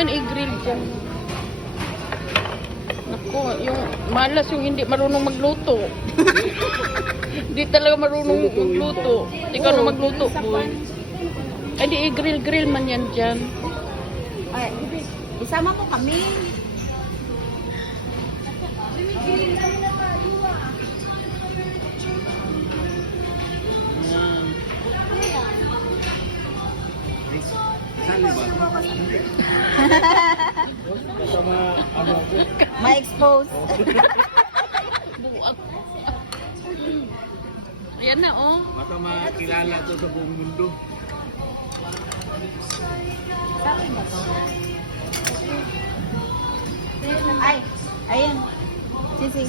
Yan, i-grill dyan. Naku, yung malas yung hindi marunong magluto. Hindi talaga marunong magluto. Ikaw na magluto, boy. Ay, di i-grill man yan dyan. Ay, isama mo kami. Ma-expose. Buwag. Ayan na, oh. Baka makilala to sa buong mundo. Sabi ba to? Ay, ayun. Sisi.